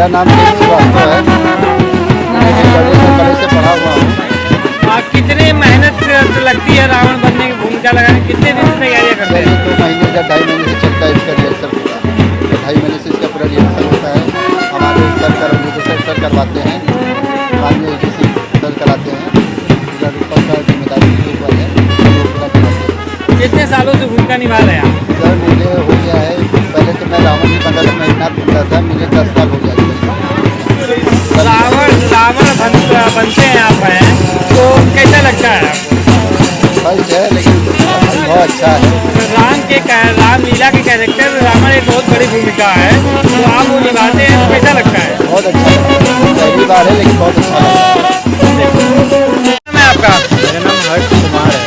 मेरा नाम श्रीवास्तव है। मैं कॉलेज से पढ़ा हुआ हूँ। कितने मेहनत लगती है रावण बनने की भूमिका लगाने, कितने दिन से तैयारियाँ करते हैं? 2 महीने या 2.5 महीने से चलता है इसका रिहर्सल पूरा। 2.5 महीने से इसका पूरा रिहर्सल होता है। हमारे सर करवाते हैं, बाद में किसी सर कराते हैं। पूरा ऊपर का जिम्मेदारी के ऊपर है, वो पूरा कराते हैं। कितने सालों से भूमिका निभा रहे हैं आप? सर मुझे हो गया है, पहले तो मैं रावण नहीं बनता था, मैं इतना बनता था, मुझे 10 साल हो गया। रावण बनते हैं आप हैं, तो कैसा लगता है आपको? फर्स्ट है लेकिन बहुत अच्छा है। रामलीला के कैरेक्टर रावण एक बहुत बड़ी भूमिका है, तो आप वो निभाते हैं, तो कैसा लगता है? बहुत अच्छा लगता है। पहली बार है लेकिन बहुत अच्छा लगता है। मैं आपका मेरा नाम हर्ष कुमार है।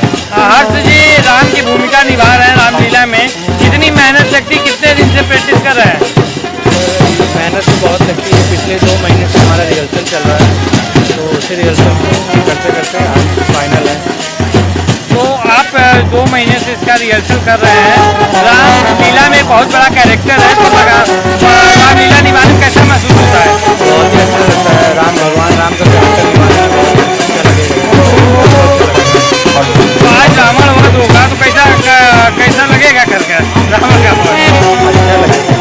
हर्ष जी राम की भूमिका निभा रहे हैं रामलीला में, कितनी मेहनत लगती, कितने दिन से प्रैक्टिस कर रहे हैं? मेहनत तो बहुत लगती है। पिछले 2 महीने से हमारा रिहर्सल चल रहा है, तो उसी रिहर्सल को करते करते आज फाइनल है। तो आप 2 महीने से इसका रिहर्सल कर रहे हैं। रामलीला में बहुत बड़ा कैरेक्टर है, तो रामलीला निभाने में कैसा महसूस होता है? बहुत ही अच्छा लगता है। राम भगवान राम का कैरेक्टर निभाने में बहुत अच्छा लगेगा। तो आज रावण वध होगा, तो कैसा लगेगा करके रावण का वध? अच्छा लगेगा।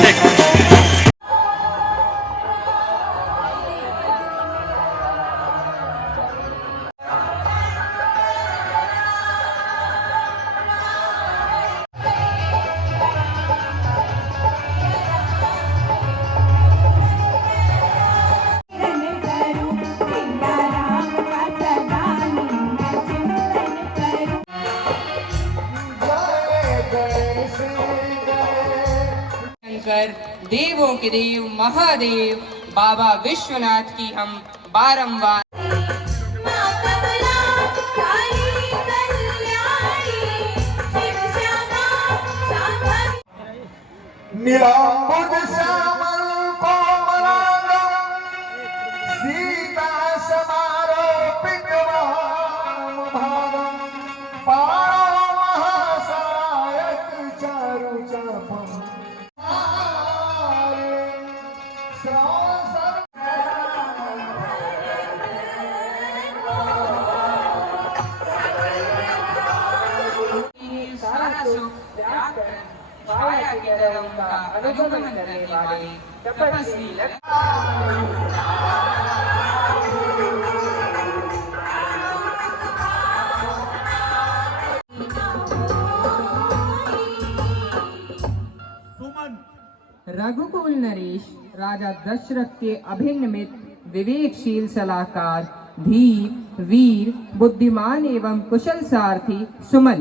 शंकर देवों के देव महादेव बाबा विश्वनाथ की हम बारंबार सीता समारोपित भागम पारो महासायक चारु चापम छाया की तरह उनका अनुगमन करने वाले तपस्वी रघुकुल नरेश राजा दशरथ के अभिन्न मित्र, विवेकशील सलाहकार, धीर वीर बुद्धिमान एवं कुशल सारथी सुमन,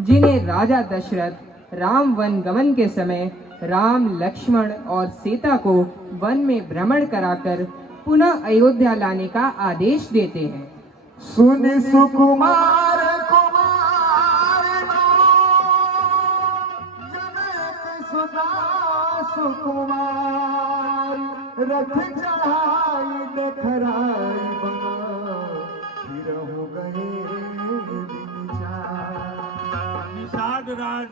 जिन्हें राजा दशरथ राम वन गमन के समय राम लक्ष्मण और सीता को वन में भ्रमण कराकर पुनः अयोध्या लाने का आदेश देते हैं। सुनि सुकुमार कुमार जनक सुधा सुकुमार रथ चढ़ाई देखराई बना फिर हो गए दिन चार। निषाद राज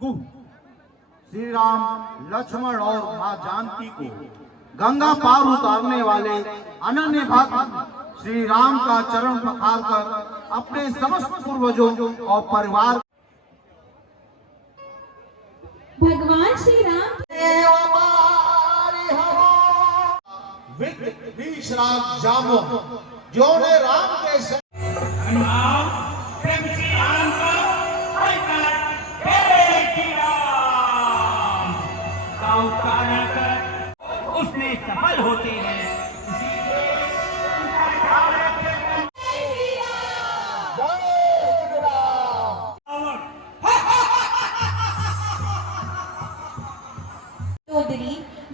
गुह श्री राम लक्ष्मण और मां जानकी को गंगा पार उतारने वाले अनन्य भक्त श्री राम का चरण पखार कर अपने समस्त पूर्वजों और परिवार भगवान श्री राम विश्राम जामो जो ने राम के उसने सफल होते हैं।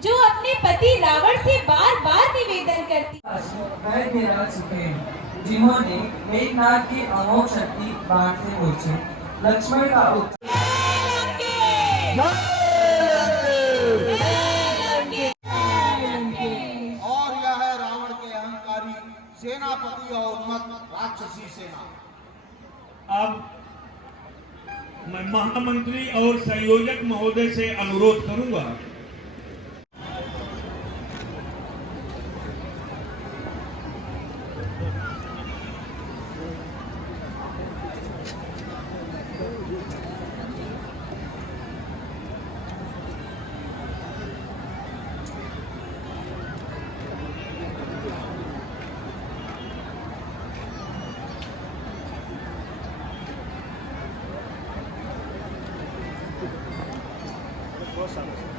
जो अपने पति रावण से बार बार निवेदन करती जिन्होंने मेघनाथ की अमोघ शक्ति बाण से पूछी, लक्ष्मण का सेनापति और उन्मत्त राक्षसी सेना। अब मैं महामंत्री और संयोजक महोदय से अनुरोध करूंगा विश्वामित्र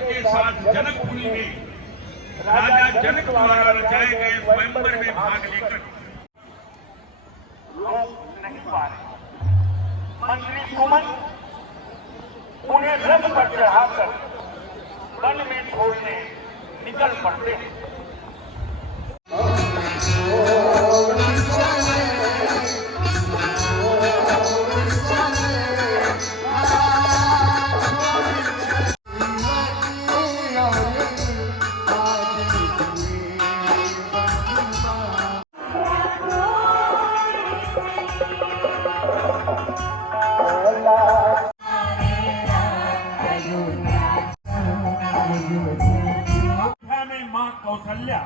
के साथ जनकपुरी में राजा जनक द्वारा रचाए गए स्वयंवर में भाग लेकर रोक नहीं पा रहे। मंत्री सुमन उन्हें रथ पर चढ़ाकर वन में छोड़ने निकल पड़ते हैं। में मां कौशल्या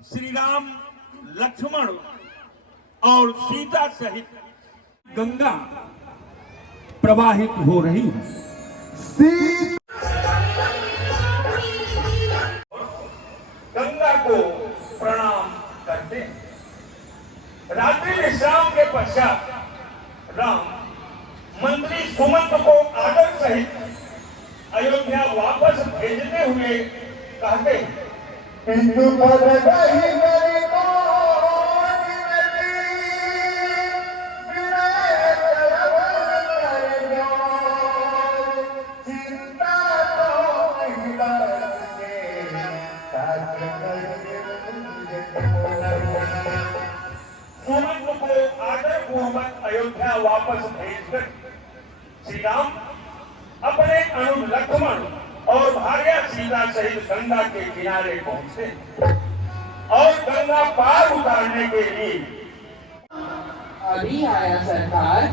श्री राम लक्ष्मण और सीता सहित गंगा प्रवाहित हो रही है। गंगा को प्रणाम करते हैं। रात्रि विश्राम के पश्चात राम मंत्री सुमंत को आदर सहित अयोध्या वापस भेजते हुए कहते हैं, सुमंत को आदर पूर्वक अयोध्या वापस भेजकर श्री राम अपने अनुज लक्ष्मण और भार्या सीता सहित गंगा के किनारे पहुंचे और गंगा पार उतारने के लिए अभी आया सरकार।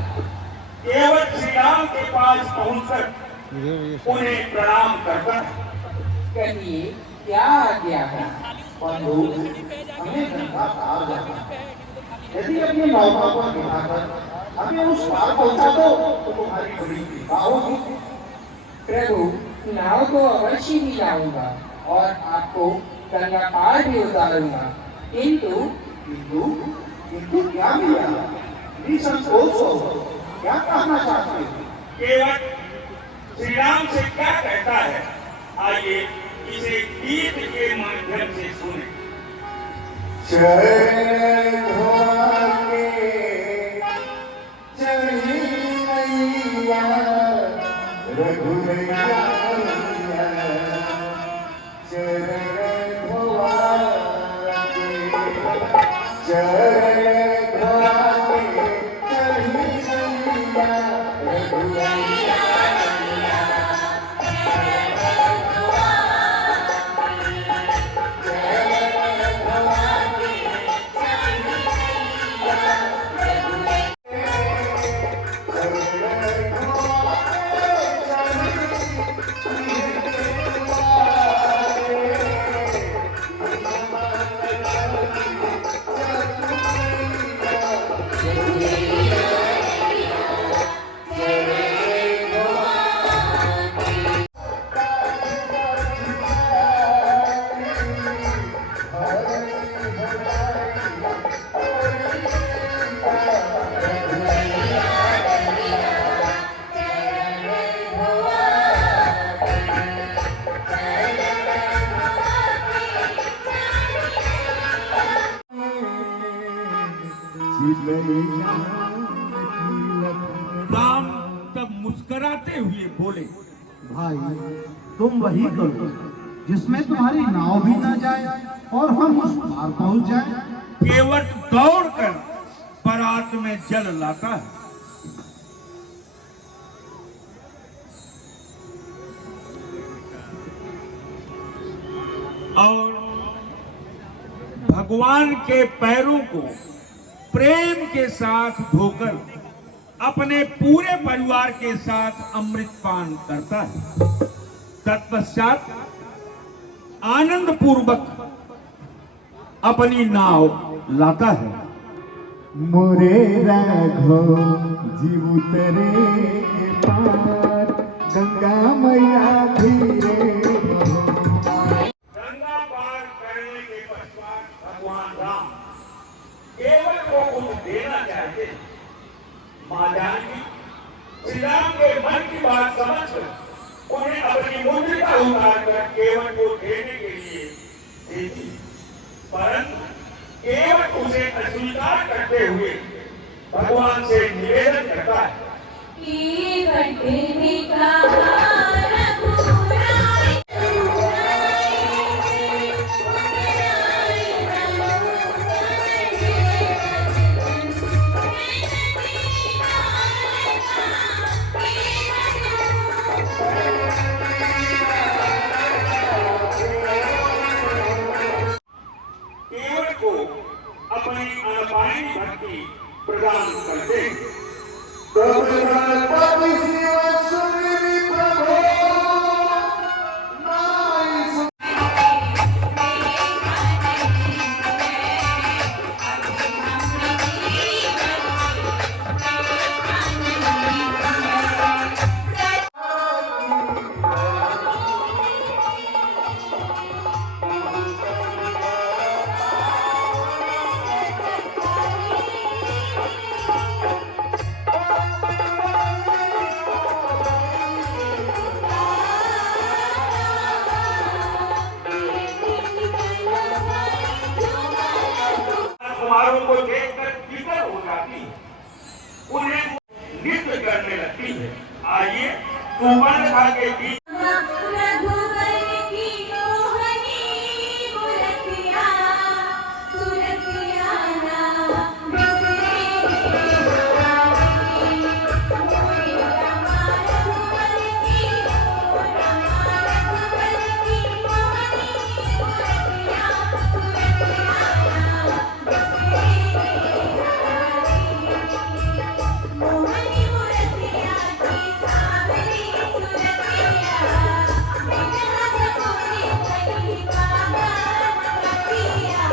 केवल श्री राम के पास पहुंचकर उन्हें प्रणाम करकर कहिए क्या आज्ञा है? बंधु, हमें गंगा पार जाना है। यदि अपनी नौका को दिखाकर हमें उस पार पहुंचा दो तो तुम्हारी बड़ी कृपा होगी। प्रभु, नाव को अवश्य ही लाऊंगा और आपको गंगा पार भी उतारूंगा, किंतु किंतु क्या मिला? निसंकोच हो, क्या कहना चाहते हो? केवल श्री राम से क्या कहता है, आइए इसे गीत के माध्यम से सुने। राम तब मुस्कुराते हुए बोले, भाई तुम वही करो जिसमें तुम्हारी नाव भी ना जाए और हम उस पार पहुंच जाए। केवट दौड़कर परात में जल लाता है। और भगवान के पैरों को प्रेम के साथ धोकर अपने पूरे परिवार के साथ अमृत पान करता है। तत्पश्चात आनंद पूर्वक अपनी नाव लाता है। मोरे राघव जीव तेरे पार, गंगा मैया धीरे गंगा पार करने के पश्चात भगवान राम केवट को कुछ देना चाहते। मां जानकी श्री राम के मन की बात समझकर उन्हें अपनी मुद्रिका उतारकर केवट को देने के लिए देती, परंतु केवट उसे अस्वीकार करते हुए भगवान से निवेदन करता है। केवट ने कहा रघुराई केवट को अपनी अनपायी भक्ति प्रदान करते हैं। कुमारों को देखकर फिकर हो जाती है, उन्हें नृत्य करने लगती है। आइए सुपर्णखा के गीत रघुवर की मोहनी मूर्तिया सुरतिया ना बिसरे मोरे रामा रघुवर की मोहनी मूर्तिया सुरतिया ना मोहनी मूर्तिया की सावरी सुरतिया बिना सकोरी कहीं कागा नतिया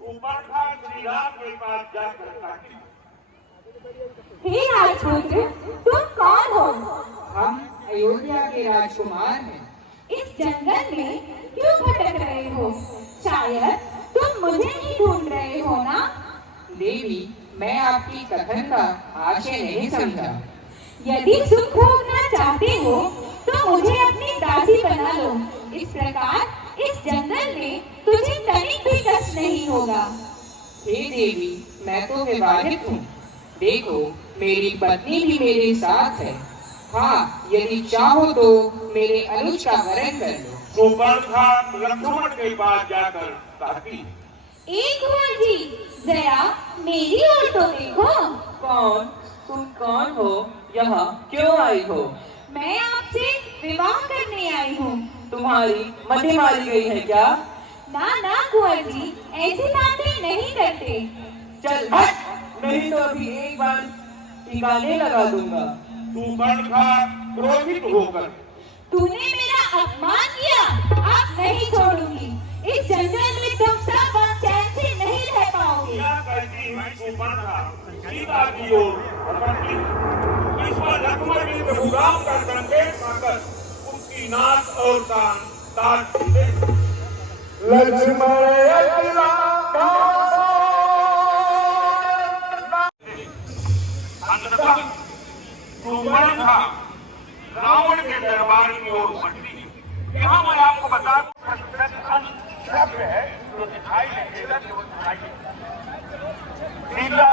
सुपर्णखा श्री राम के पास जाकर कहती, हे राजपुत्र, तुम कौन हो? हम अयोध्या के राजकुमार हैं। इस जंगल में क्यों भटक रहे हो? शायद तुम मुझे ही ढूंढ रहे हो ना? देवी, मैं आपकी कथन का आशय नहीं समझा। यदि सुख भोगना चाहते हो तो मुझे अपनी दासी बना लो। इस प्रकार इस जंगल में तुझे तनिक भी कष्ट नहीं होगा। हे देवी, मैं तो विवाहित हूँ। देखो, मेरी पत्नी भी मेरे साथ है। हाँ, यदि चाहो तो मेरे अनुज का वरण कर लो। सुपर्णखा लक्ष्मण के पास जाकर कहती, एक कुंवर जी, जरा मेरी ओर तो देखो। कौन? तुम कौन हो? यहाँ क्यों आई हो? मैं आपसे विवाह करने आई हूँ। तुम्हारी मति मारी गई है क्या? ना ना कुंवर जी, ऐसी बातें नहीं करते। चल हट, नहीं तो अभी एक बार ठिकाने लगा दूंगा। सुपर्णखा क्रोधित होकर, तूने मेरा अपमान किया, अब नहीं छोड़ूंगी। इस जंगल में तुम सब चैन से नहीं रह पाओगे। क्या कहती है सुपर्णखा सीता की ओर भटकती। इस पर लक्ष्मण जी प्रभु राम का संदेश पाकर उसकी नाक और कान काट दिए। लक्ष्मण अकेला अंततः सुपर्णखा रावण के दरबार की ओर बढ़ती। यहाँ मैं आपको बता शब्द है जो दिखाई नहीं देता, केवल दिखाई देता। सीता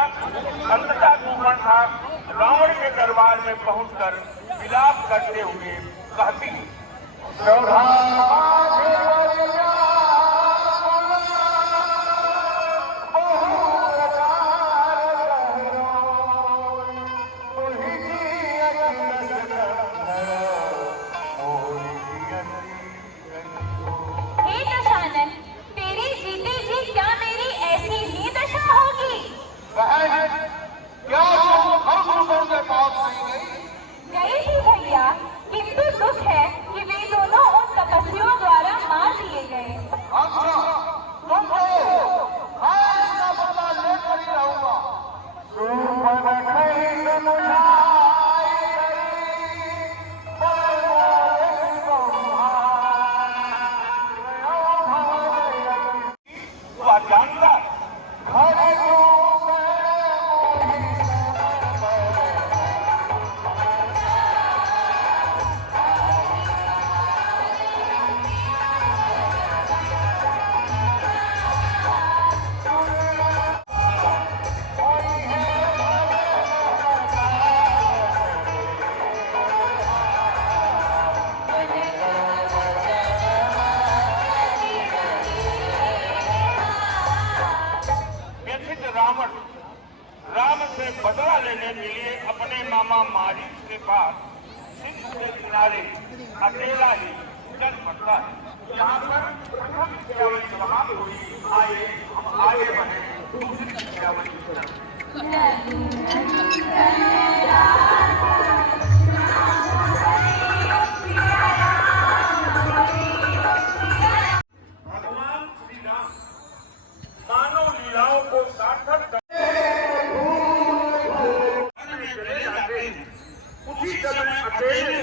अंततः सुपर्णखा रावण के दरबार में पहुंचकर विलाप करते हुए कहती, हे दशानन, तेरी जीते जी क्या मेरी ऐसी ही दशा होगी? गई थी भैया, किंतु दुख है कि वे दोनों उन तपस्वियों द्वारा मार दिए गए। वह जानता व्यथित रावण राम से बदला लेने के लिए अपने मामा मारीच के पास सिंध के किनारे अकेला ही चल पड़ता है। यहाँ पर प्रथम विद्यावली समाप्त हुई। आगे बढ़े दूसरी विद्यावली की तरफ। भगवान श्री राम मानव लीलाओं को सार्थक चले जाते हैं। उसी समय अकेले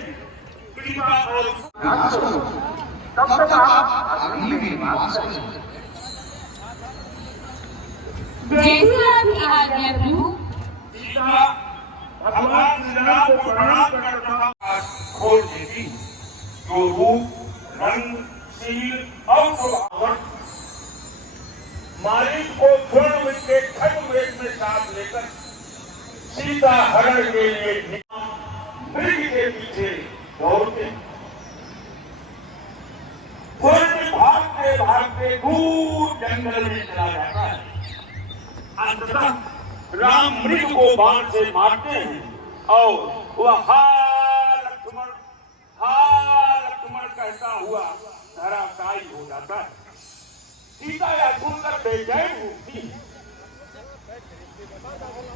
कृपा और तब तक आप अगली भी बात करें। जैसी आपकी आज्ञा प्रभु। सीता भगवान श्री राम को प्रणाम कर तथा खोल देती। जो रूप रंग शील और स्वभाव मालिक को स्वर्ण के खड्ग वेश में साथ लेकर सीता हरण के लिए मृग के पीछे दौड़ते। भागते भागते दूर जंगल में चला जाता है। अंततः राम मृग को बाण से मारते हैं और वह हा लक्ष्मण कहता हुआ धराशायी हो जाता है। सीता यह सुनकर बेचैन होती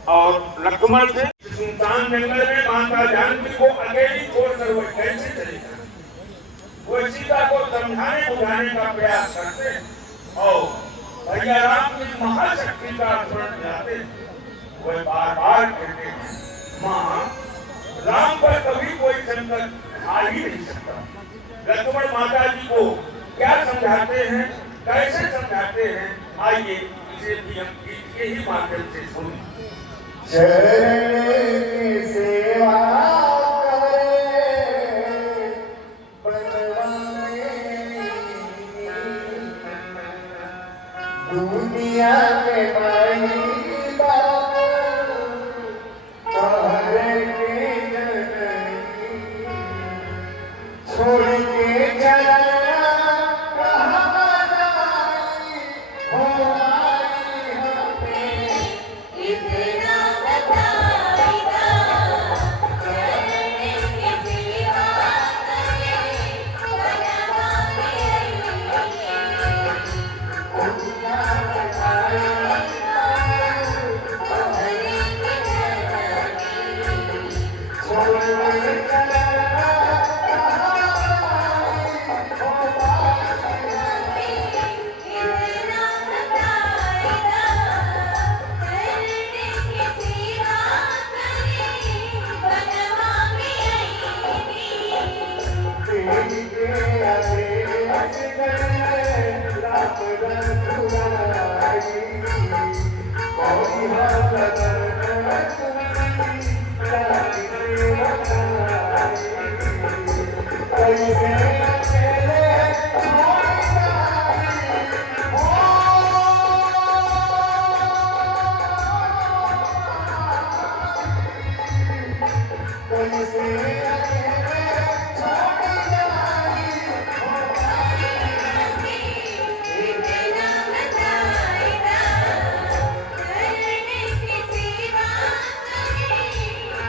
और लक्ष्मण से सुनसान जंगल में माता जानकी को अकेली छोड़कर वह कैसे चलेगा। वह सीता को समझाने बुझाने का प्रयास करते और भैया राम की महाशक्ति का स्मरण दिलाते। वह बार बार कहते हैं, माँ राम पर कभी कोई संकट आ ही नहीं सकता। लक्ष्मण माता जी को क्या समझाते हैं, कैसे समझाते हैं, आइए इसे भी हम गीत के ही माध्यम से सुनें। चरण की सेवा दुनिया में बड़ी बात के जननी छोड़ के चला कहाँ जाई हो आई हमें इतना बताएगा चरण की सेवा करे बनवा Oh, कैसे अकेले छोड़ जाई हो कैसे अकेले छोड़ जाई इतना बताएगा करने की सेवा करे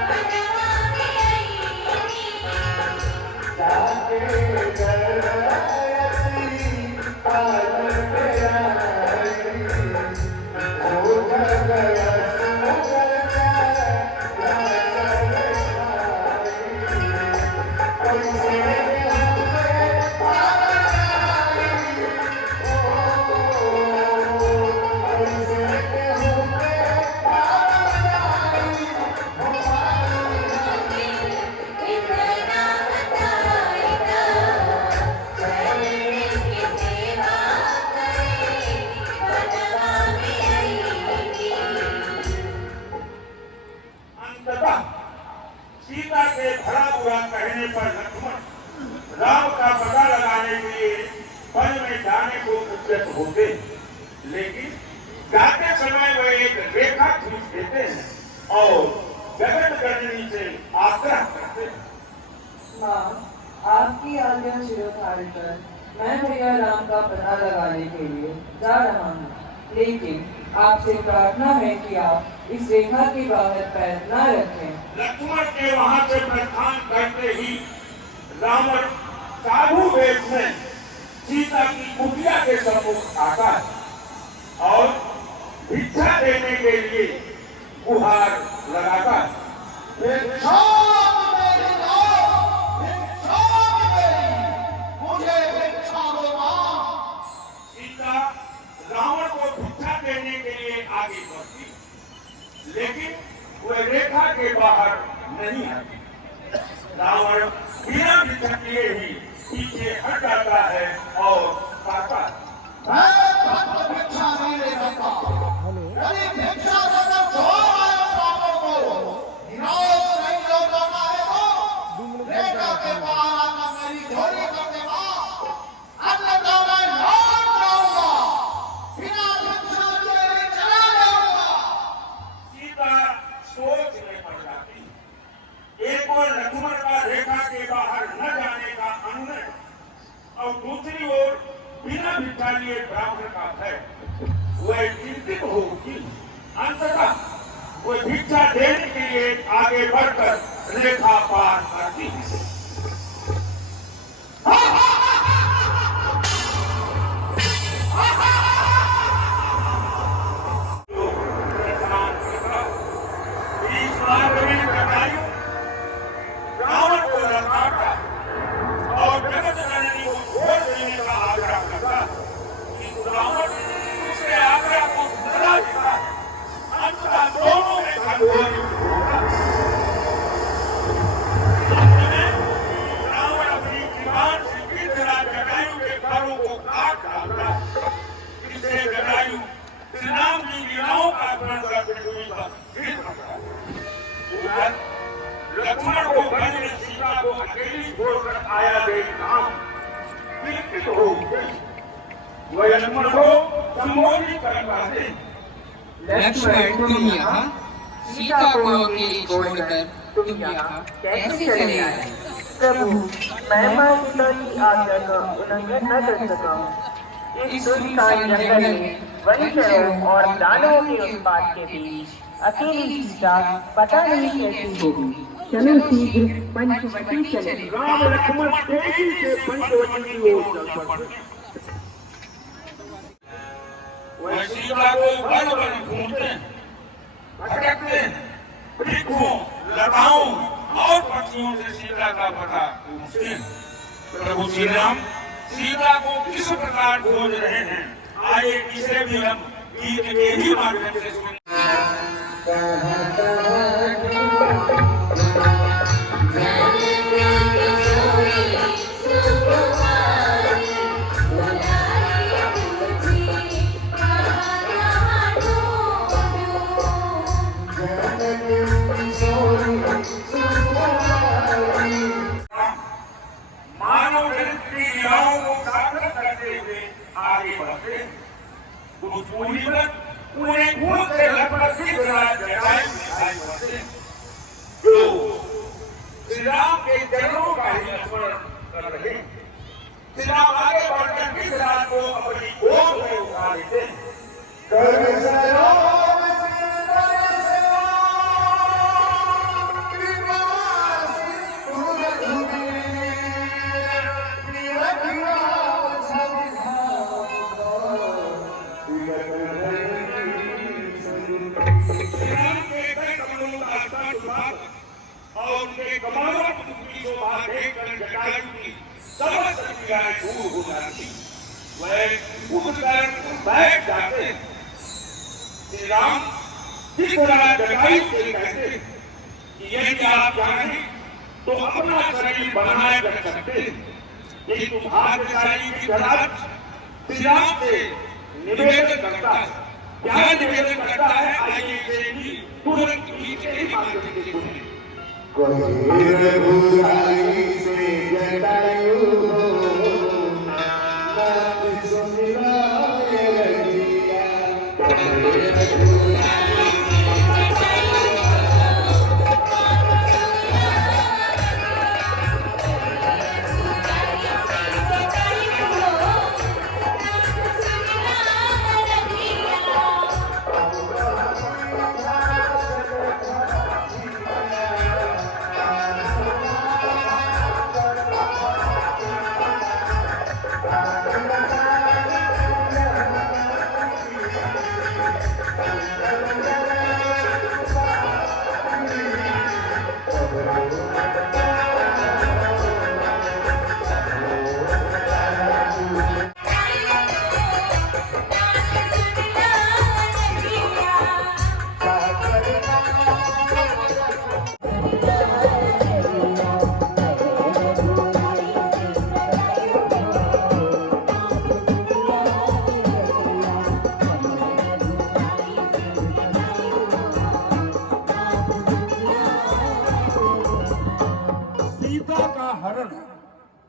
बनवा में आई जाके गरयसी पालन में आई हो गया सुगर इतना बताएगा करने की सेवा करे बनवा में आई अंततः सीता के भरा हुआ कहने पर लक्ष्मण राम का पता लगाने के लिए वन में जाने को उद्यत होते हैं। लेकिन जाते समय वे एक रेखा खींच देते हैं और गगन गर्जनी से आग्रह करते हैं। माँ, आपकी आज्ञा शिरोधार्य कर मैं भैया राम का पता लगाने के लिए जा रहा हूँ, लेकिन आपसे प्रार्थना है कि आप इस रेखा के बाहर पैर न रखें। लक्ष्मण के वहां से प्रस्थान करते ही रावण साधु वेश में सीता की कुटिया के सम्मुख आता है और भिक्षा देने के लिए गुहार लगाता है। सीता रावण को भिक्षा देने के लिए आगे बढ़ती, लेकिन वह रेखा के बाहर नहीं आती। रावण बिना भिक्षा किए ही पीछे हट जाता है और कहता है सीता सोच में पड़ जाती है। एक और लक्ष्मण का रेखा के बाहर न जाने का अनुनय और दूसरी ओर बिना भिक्षा लिए ब्राह्मण का भय। वह चिंतित होगी। अंततः वह भिक्षा देने के लिए आगे बढ़कर रेखा पार करती है। इस मार्ग में जटायु रावण को ललकारता और जगत जननी को छोड़ देने का आग्रह करता, किंतु रावण उसके आग्रह को ठुकरा देता। अंततः दोनों में घनघोर युद्ध होता। अंत में रावण अपनी जीवान से गिरधरा जटायु के पैरों को काट डालता। इससे जटायु श्री राम की लीलाओं का स्मरण करते हुए गिर पड़ता है। उधर लक्ष्मण को वन में सीता को अकेली छोड़कर आया देख राम विचलित हो गए। वह लक्ष्मण को संबोधित कर पाते, लक्ष्मण तुम यहाँ सीता को अकेली छोड़कर तुम यहाँ कैसे चले आए? प्रभु, मैं माँ सीता की आज्ञा का उल्लंघन न कर सका हूँ। इस सुनसान जंगल में वंशजों और दानवों के उत्पात के बीच अकेली सीता पता नहीं कैसी होगी। चलो शीघ्र पंचवटी चले। राम लक्ष्मण तेजी से पंचवटी की ओर चल पड़े। वह सीता को वन वन घूमते हैं, भटकते हैं, वृक्षों, लताओं और पक्षियों से सीता का पता पूछते हैं। प्रभु श्री राम सीता को किस प्रकार खोज रहे हैं, आइए इसे भी हम गीत के ही माध्यम से सुनें। Sorry, श्री राम के चरणों का ही स्मरण कर रहे हैं। श्री राम आगे बढ़कर गिद्धराज को अपनी गोद में उठा लेते हैं। और उनके कमालों की शोभा देखकर जटायु की समस्त पीड़ाएं दूर हो जाती। वह उठकर बैठ जाते हैं। श्री राम गिद्धराज जटायु से कहते हैं कि यदि आप चाहें तो अपना शरीर बनाए रख सकते हैं, लेकिन भाग्यशाली गिद्धराज श्री राम से निवेदन करता है। क्या निवेदन करता है, आइए इसे भी तुरंत नीचे ही मांगते हैं। रघुराई से जटायु नाथ सुमिरा रघिया।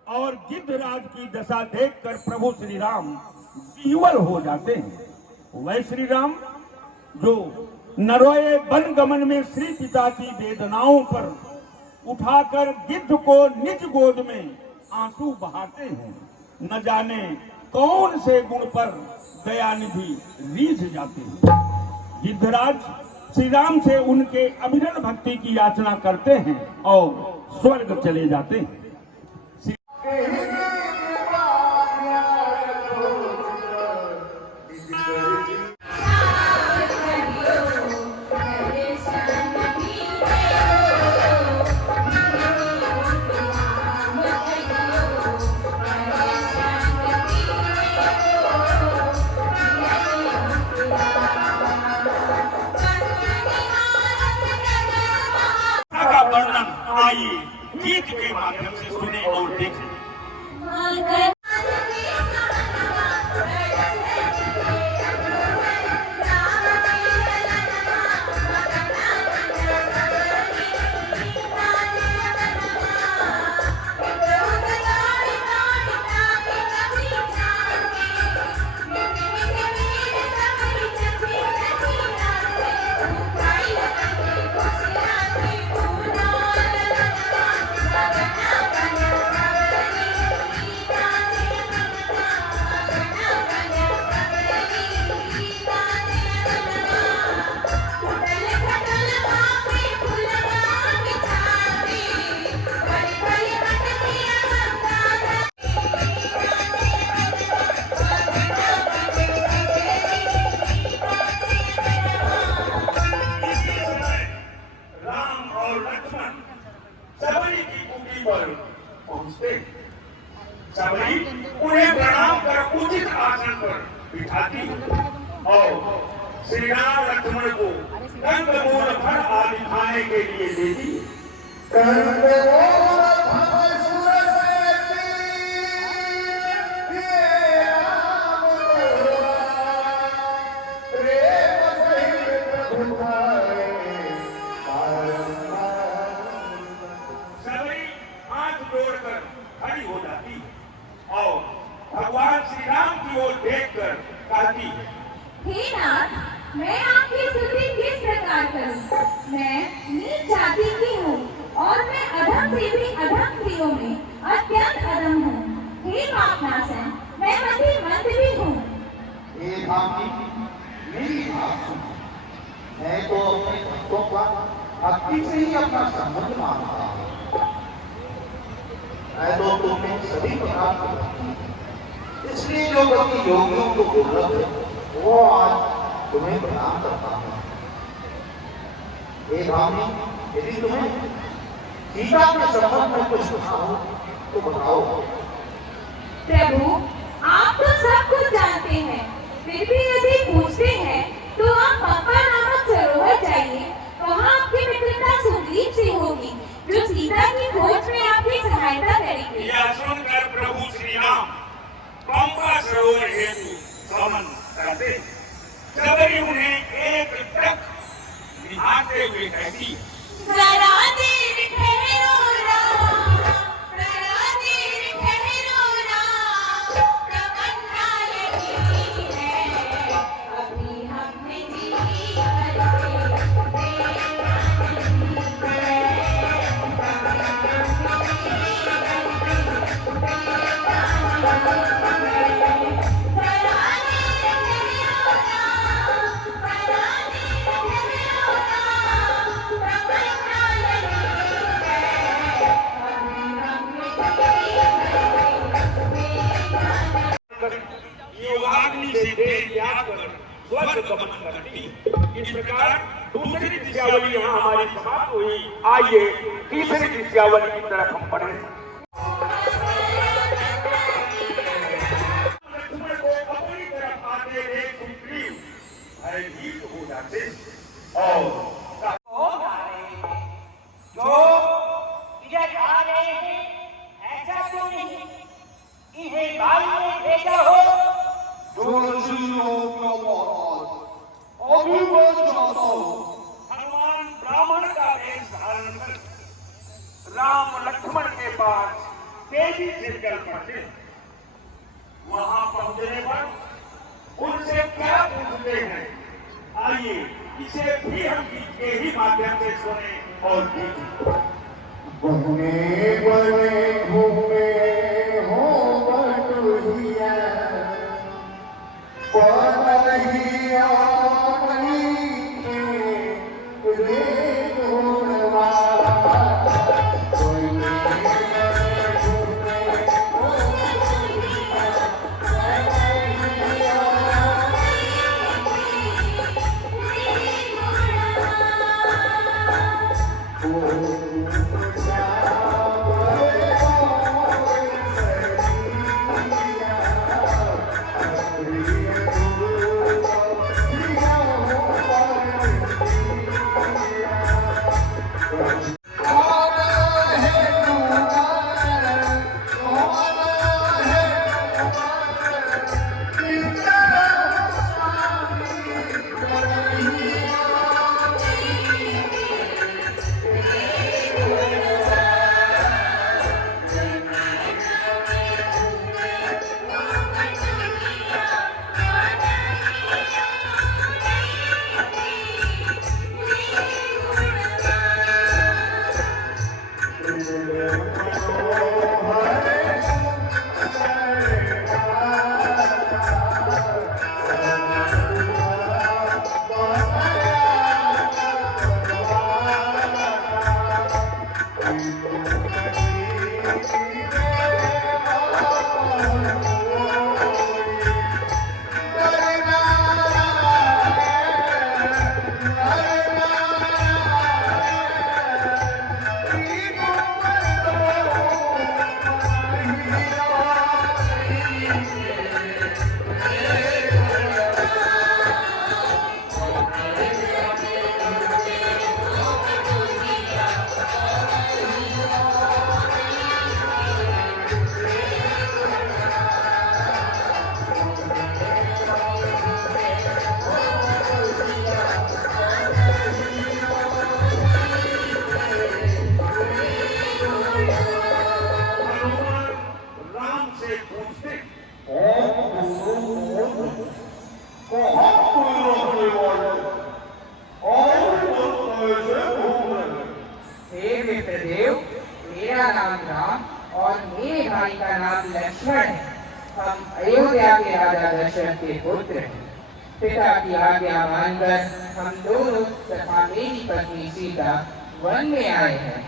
और गिद्धराज की दशा देखकर प्रभु श्री राम विह्वल हो जाते हैं। वह श्री राम जो नरोए वन गमन में श्री पिता की वेदनाओं पर उठाकर गिद्ध को निज गोद में आंसू बहाते हैं, न जाने कौन से गुण पर दयानिधि रीझ जाते हैं। गिद्धराज श्री राम से उनके अविरल भक्ति की याचना करते हैं और स्वर्ग चले जाते हैं। आइए गीत के माध्यम से सुने और देखें। सबरी उन्हें प्रणाम कर उचित आसन पर बिठाती और श्री राम लक्ष्मण को कंदमूल फल आदि खाने के लिए देती। सबरी हाथ जोड़कर खड़ी हो जाती और भगवान श्री राम की ओर देखकर कहती है, हे नाथ, मैं आपकी स्तुति किस प्रकार करूं? मैं नीच जाति की हूँ और मैं अधम से बातों में अत्यंत अदम हूँ। हे पापनाशन, मैं मतिमंद भी हूँ। हे भाभी, मेरी बात सुनो। मैं तो अपने भक्तों का भक्ति से ही अपना संबंध मानता हूँ। मैं तो तुम्हें सभी प्रकार की भक्ति, इसलिए जो गति योगियों को दुर्लभ है वो आज तुम्हें प्रदान करता हूँ। हे भाभी, यदि तुम्हें सीता के संबंध में कुछ पूछना हो तो बताओ। प्रभु, आप तो सब कुछ जानते हैं, फिर भी यदि पूछते हैं तो आप पप्पा नामक सरोवर जाइए। वहाँ आपकी मित्रता सुग्रीव से होगी, जो सीता की खोज में आपकी सहायता करेंगे। यह सुनकर प्रभु श्री राम पंपा सरोवर हेतु गमन करते, सबरी उन्हें एक टक निहारते हुए कहती, जरा देर ठहरो राम, जरा देर ठहरो राम, तमन्ना यही है, अभी हमने जी योगाग्नि से देह त्याग कर स्वर्ग गमन करती। इस प्रकार दूसरी दृश्यावली यहाँ हमारी समाप्त हुई। आइए तीसरी दृश्यावली की तरफ हम बढ़े। लक्ष्मण को अपनी तरफ आते देख सुग्रीव भयभीत हो जाते और जो इधर आ रहे हैं ऐसा क्यों नहीं? इन्हें बाल में भेजा हो। भगवान ब्राह्मण का वेश धारण कर राम लक्ष्मण के पास तेजी से चल पड़ते। वहां पहुंचने पर उनसे क्या पूछते हैं, आइए इसे भी हम गीत के ही माध्यम से सुने और देखें। बने बने घूमे हो बटुहिया, पतहिया मेरा नाम राम और मेरे भाई का नाम लक्ष्मण है। हम अयोध्या के राजा दशरथ के पुत्र हैं। पिता की आज्ञा मानकर हम दोनों तथा मेरी पत्नी सीता वन में आए हैं।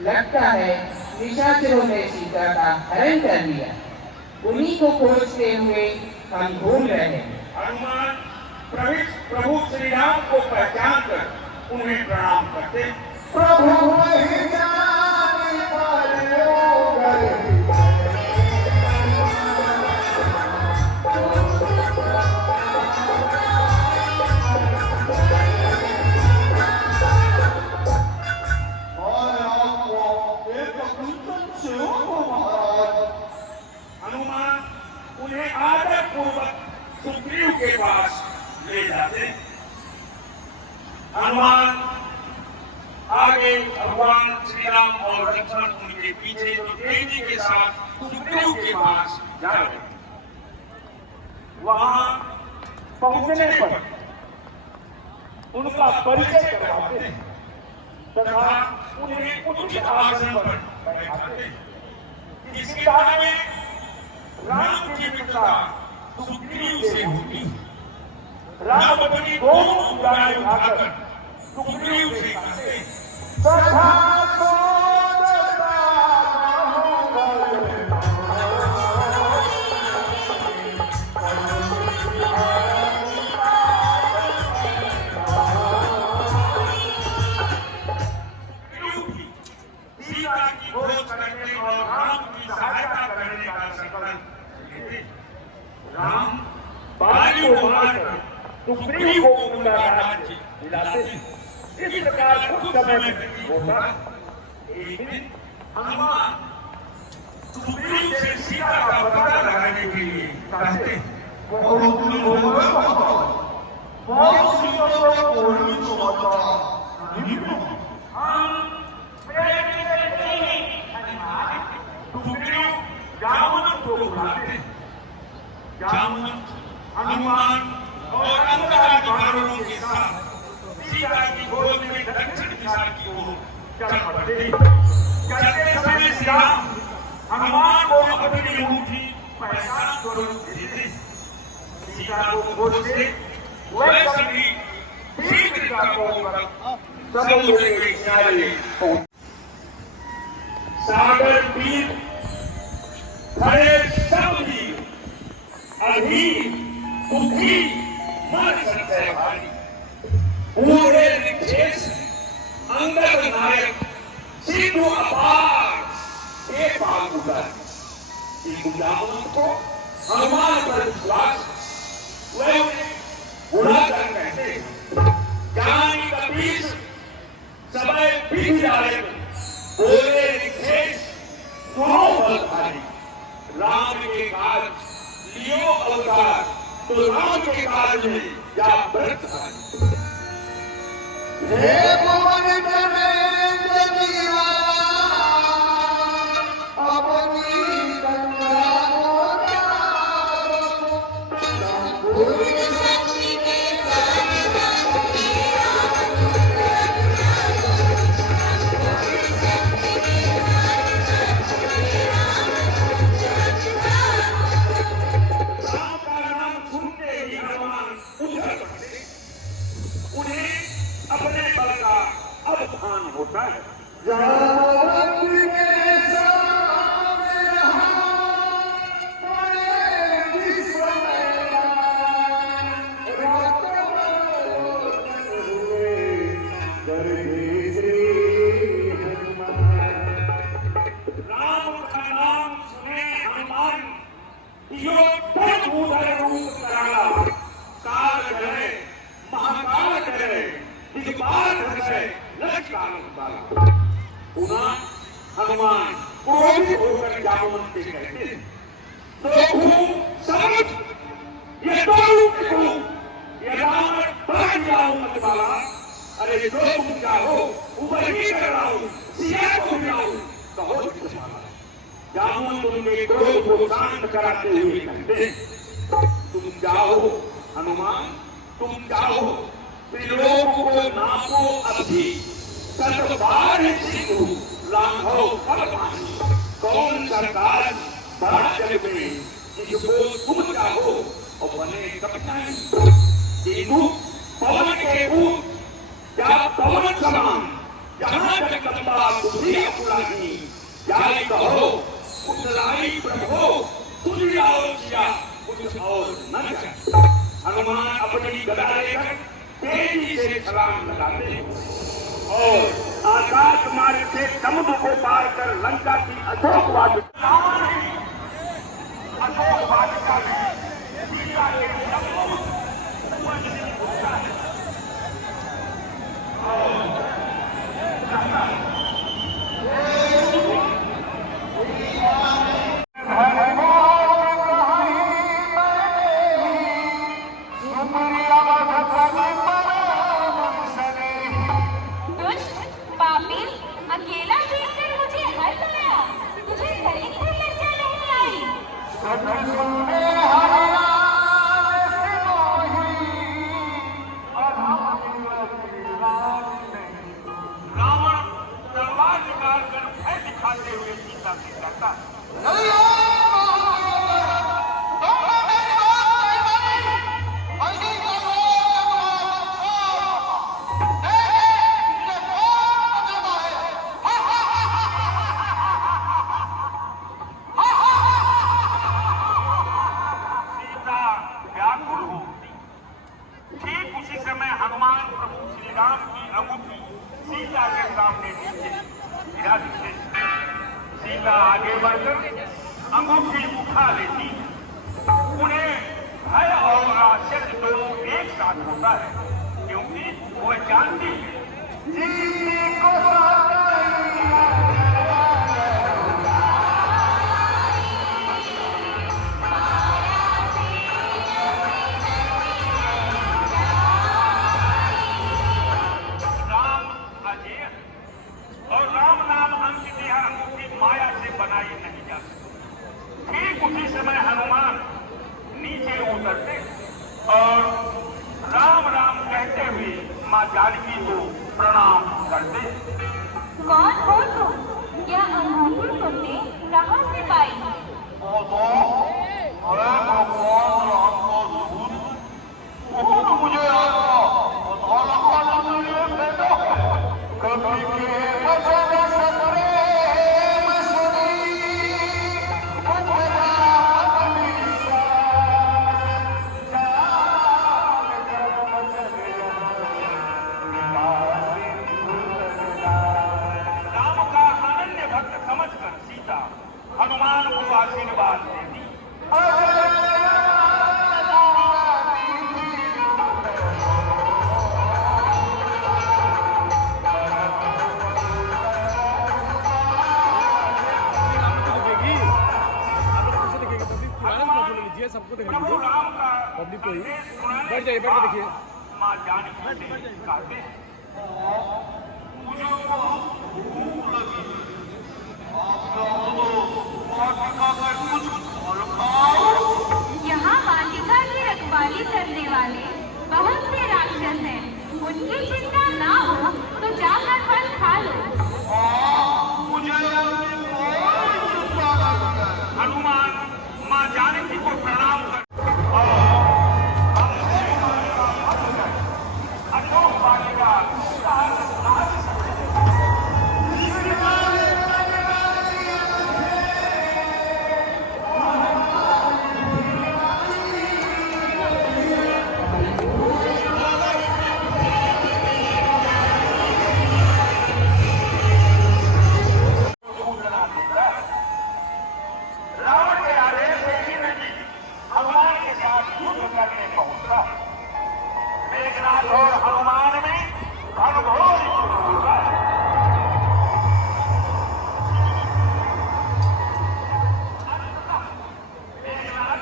लगता है निशाचरों ने सीता का हरण कर लिया। उन्हीं को खोजते हुए हम घूम रहे हैं। हनुमान प्रभु श्री राम को पहचान कर उन्हें प्रणाम करते। प्रभु वही जाने पालो गए। हनुमान उन्हें आदर पूर्वक सुग्रीव के पास ले जाते। हनुमान आगे भगवान श्री राम और लक्ष्मण उनके पीछे तो तेजी के साथ सुग्रीव के पास जा रहे। वहां पहुंचने पर उनका परिचय करवाते तथा उन्हें उच्च आसन पर बैठाते। इसके बाद में राम की मित्रता सुग्रीव से होती। राम अपनी दोनों उंगलियां उठाकर सुग्रीव से कहते, सीता की खोज करने और राम की सहायता करने का संकल्प लेते। राम बाली को मारकर सुग्रीव को उनका राज्य दिलाते। इस प्रकार कुछ समय होता। एक दिन हनुमान सुग्रीव से सीता का पता लगाने के लिए कहते, सुग्रीव जामुन को बुलाते। जामुन हनुमान और अंगराधिकारियों के साथ सीता की गोद में दक्षिण दिशा की ओर चल पड़ते। चलते समय श्री राम हनुमान को अपनी अंगूठी पहचान स्वरूप देते। सीता को खोजते वह सभी शीघ्रता समुद्र के किनारे पहुंचे। सागर तीर खड़े सब वीर अभी बुद्धि मन संशय भारी। पूरे ऋक्षेश अंगद नायक सिद्धू अपार एक पाल उतर। को हनुमान पर विश्वास वह बुरा कर कहते, ज्ञानी कपीस समय बीत जाए बोले ऋक्षेश सुनो बल भारी। राम के काज लियो अवतार तो राम के काज में या व्रत भारी। हे भुवन जनेन्द्र दीवाना अपनी गंगा अपने बल का अवधान होता है। राम का नाम सुने हनुमान यो रूप कराला काल करे महाकाल करे दिग्बाल है लक्ष्मण वाला। पुनः हनुमान क्रोधित होकर जामुन से कहते, तो समझ ये दो रूप ये रावण बढ़ जाऊं मत वाला। अरे जो तुम चाहो ऊपर ही कर रहा हूं सिया को मिलाऊं कहो तुम्हारा। जामुन तुमने क्रोध को शांत कराते हुए कहते, तुम जाओ हनुमान तुम जाओ त्रिलोक को नापो अभी सर्वबार सिंधु लाखों परवान कौन सरकार बड़ा जग में जिसको तुम चाहो और बने कप्तान सिंधु पवन के ऊट क्या पवन समान जहाँ जगदम्बा बुद्धि पुरानी जाय कहो उतलाई प्रभो तुझ आओ किया कुछ और न जाए। हनुमान अपनी गदा लेकर तेजी से छलांग लगाते और आकाश मार्ग से समुद्र को पार कर लंका की अशोक वाटिका में सीता के दुष्ट पापी अकेला देखकर मुझे हर्ष आया, तुझे खरीद कर लज्जा नहीं आई। रावण तलवार निकालकर भय दिखाते हुए सीता से कहता सीता व्याकुल हो उठी। ठीक उसी समय हनुमान प्रभु श्री राम की अंगूठी सीता के सामने नीचे गिरा दी। सीता आगे बढ़कर अंगूठी उठा लेती। उन्हें भय और आश्चर्य दोनों एक साथ होता है क्योंकि वो जानती है जी को राम अजय और राम नाम अंकित यह अंगूठी माया से बनाई नहीं जा सकती। ठीक उसी समय हनुमान नीचे उतरते और राम राम कहते हुए माँ जानकी को प्रणाम करते। कौन हो तुम? यह अंगूठी तुमने कहाँ से पाई? मुझे कभी के वचन सप्रेम सुनी राम का अनन्य भक्त समझकर सीता हनुमान को आशीर्वाद देती। सबको प्रभु राम का पब्लिक को ही संदेश सुनाने बैठ जाइए, के बैठ के बाद देखिए। माँ जानकी से कहते हैं, मुझे भूख लगी वाटिका में कुछ फल खाओ। यहाँ वाटिका की रखवाली करने वाले बहुत से राक्षस हैं। उनकी चिंता ना हो तो जाकर फल खा लो। मुझे हनुमान माँ जानकी को प्रणाम कर अशोक वाटिका रावण के आदेश से ही नहीं हनुमान के साथ युद्ध करने पहुंचा। मेघनाथ और हनुमान में घनघोर युद्ध हुआ। मेघनाथ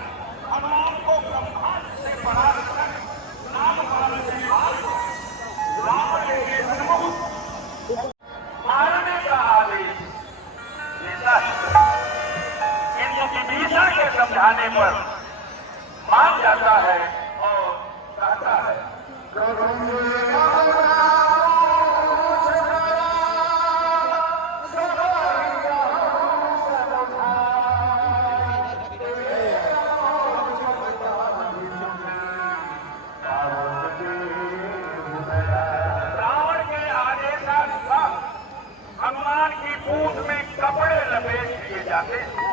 हनुमान को ब्रह्मास्त्र से परास्त कर नागपाल से मार रावण के सन्मुख मारने का आदेश देता है। किंतु विभीषण के समझाने पर मान जाता है और कहता है सब करके जाते हैं।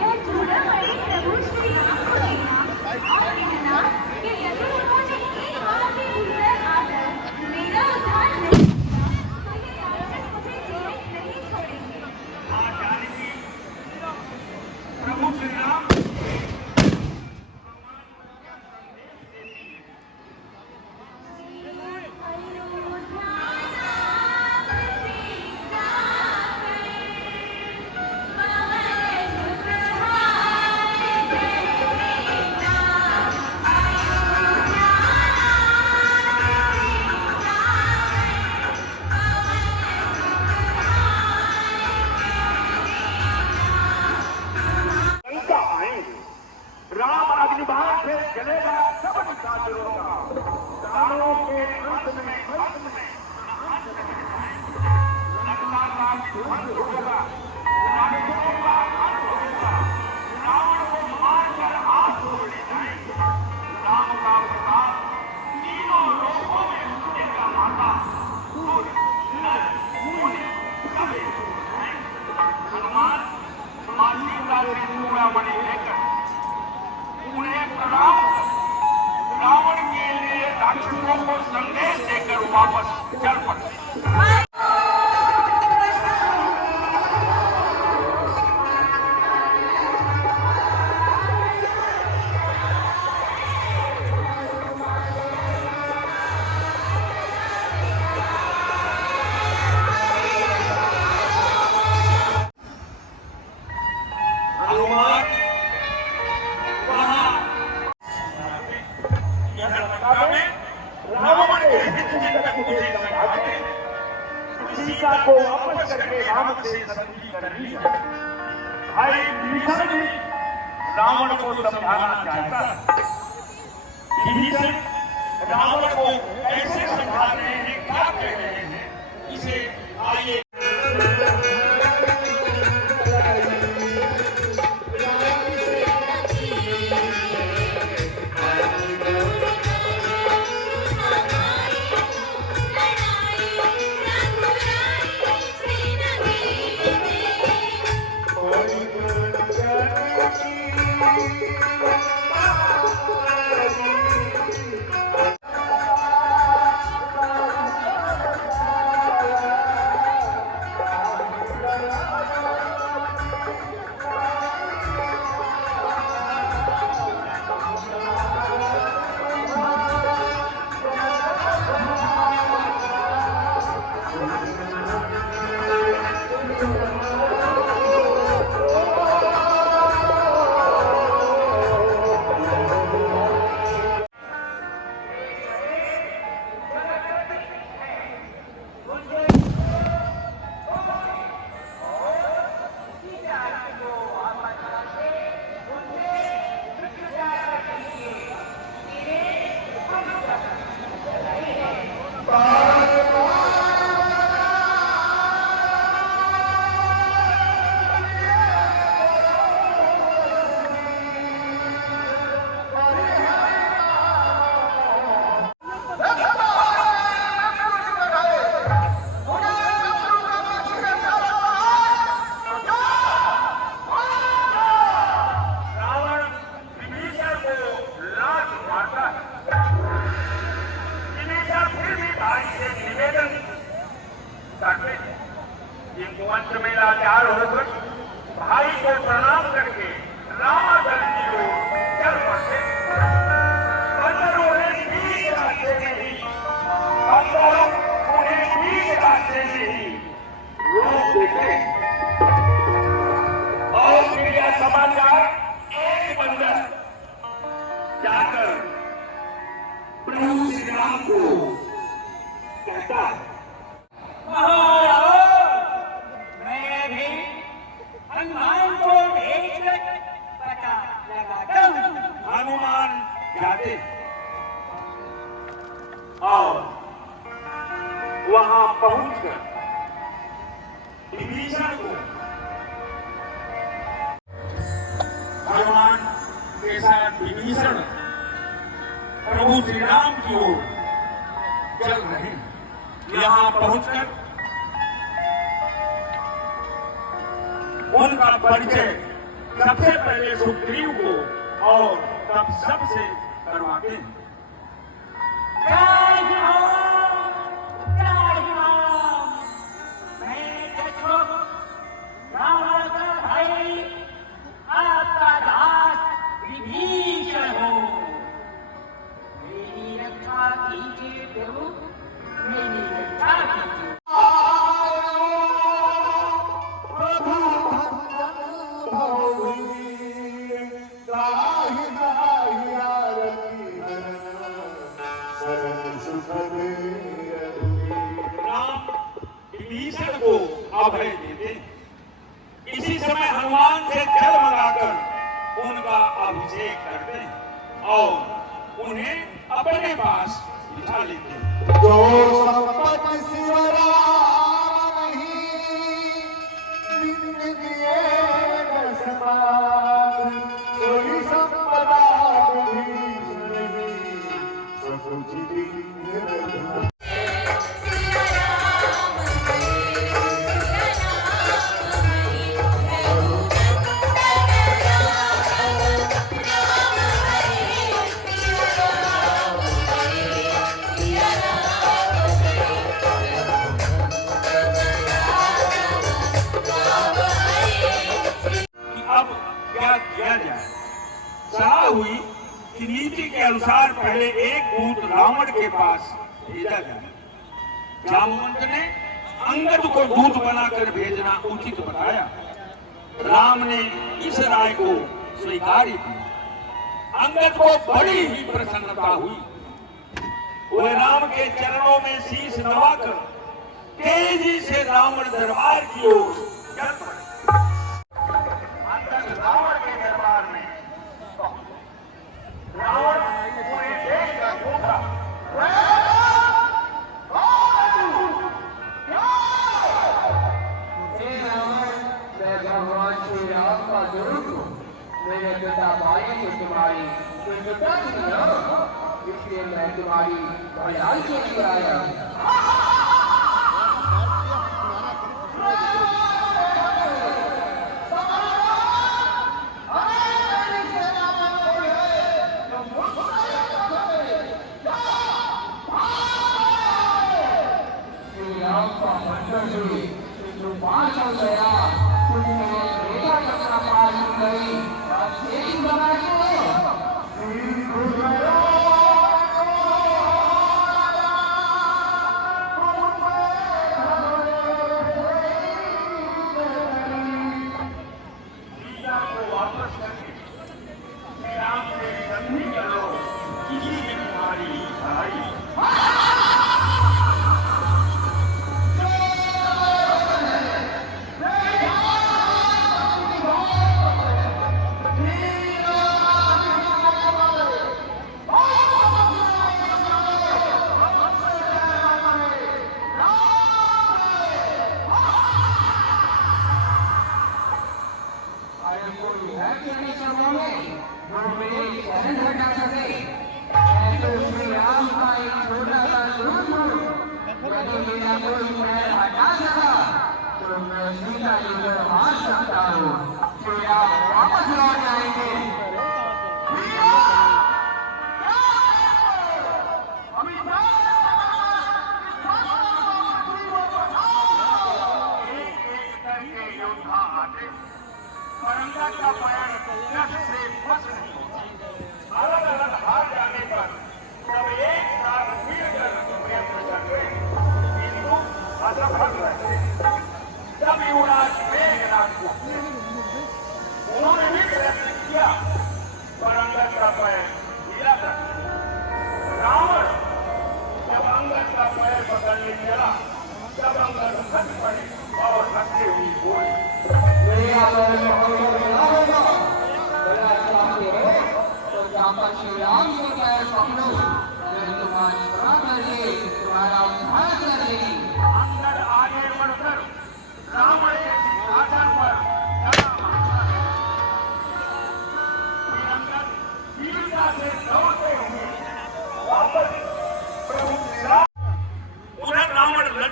यह चूड़ामणि प्रभु श्री राम को देना और कहना कि यदि उन्होंने एक बार भी भूलकर आकर मेरा उद्धार नहीं किया तो ये याचक मुझे जीवित नहीं छोड़ेंगे। प्रभु श्री राम लंका आएंगे, राम अग्निबाण से जलेगा सब निशाचरों का, दानवों के अंत में लंका का ध्वंस होगा, राक्षसों का अंत होगा, रावण को मारकर हाथ जोड़े जाएंगे, राम का प्रताप तीनों लोकों में फूटेगा माता, सूर्य, नर, मुनि, सभी हनुमान मां सीता से चूड़ामणि लेकर उन्हें प्रणाम कर रावण के लिए राक्षसों को संदेश देकर वापस चल पड़े। हनुमान वहां रावण सीता को वापस करके राम से संधि कर ली। भाई विभीषण भी रावण को समझाना चाहता। विभीषण रावण को कैसे समझा रहे हैं, क्या कह रहे हैं, इसे आइए तैयार होकर भाई को प्रणाम करके रामादल की ओर चल पड़े। बंदरों ने बीच रास्ते में ही रोक देते और फिर यह समाचार एक बंदर जाकर प्रभु श्री राम को कहता है, मैं भी हनुमान को भेजकर पता लगाता हूँ। हनुमान जाते और वहां पहुंचकर विभीषण को हनुमान के साथ विभीषण प्रभु श्री राम की ओर चल रहे हैं। यहां पहुंचकर उनका परिचय सबसे पहले सुग्रीव को और तब सबसे करवाते हैं। जय राम, जय राम। मैं दशरथ रावण का भाई आपका दास विभीषण हूँ। मेरी रक्षा कीजिए प्रभु, मेरी रक्षा कीजिए। राम विभीषण को अभय देते। इसी समय हनुमान से जल मंगाकर उनका अभिषेक करते हैं और उन्हें अपने पास बिठा लेते हैं। जो संपत्ति शिव राम नहीं, जिंदगी न समान, सोई संपदा विभीषण नहीं, सब कुछ दीन रघुनाथ। क्या किया जाए? सलाह हुई कि नीति के अनुसार पहले एक दूत रावण के पास भेजा जाए। जामवंत ने अंगद को दूत बनाकर भेजना उचित बताया। राम ने इस राय को स्वीकार की। अंगद को बड़ी ही प्रसन्नता हुई। वह राम के चरणों में शीश नवाकर तेजी से रावण दरबार की ओर चल पड़े। रावण के दरबार में रावण पूरे देश का पूछा, भगवान श्री राम का दूत हूँ। मेरे पिता भाई को तुम्हारी पिता इसलिए मैं तुम्हारी भलाई के लिए आया हूँ।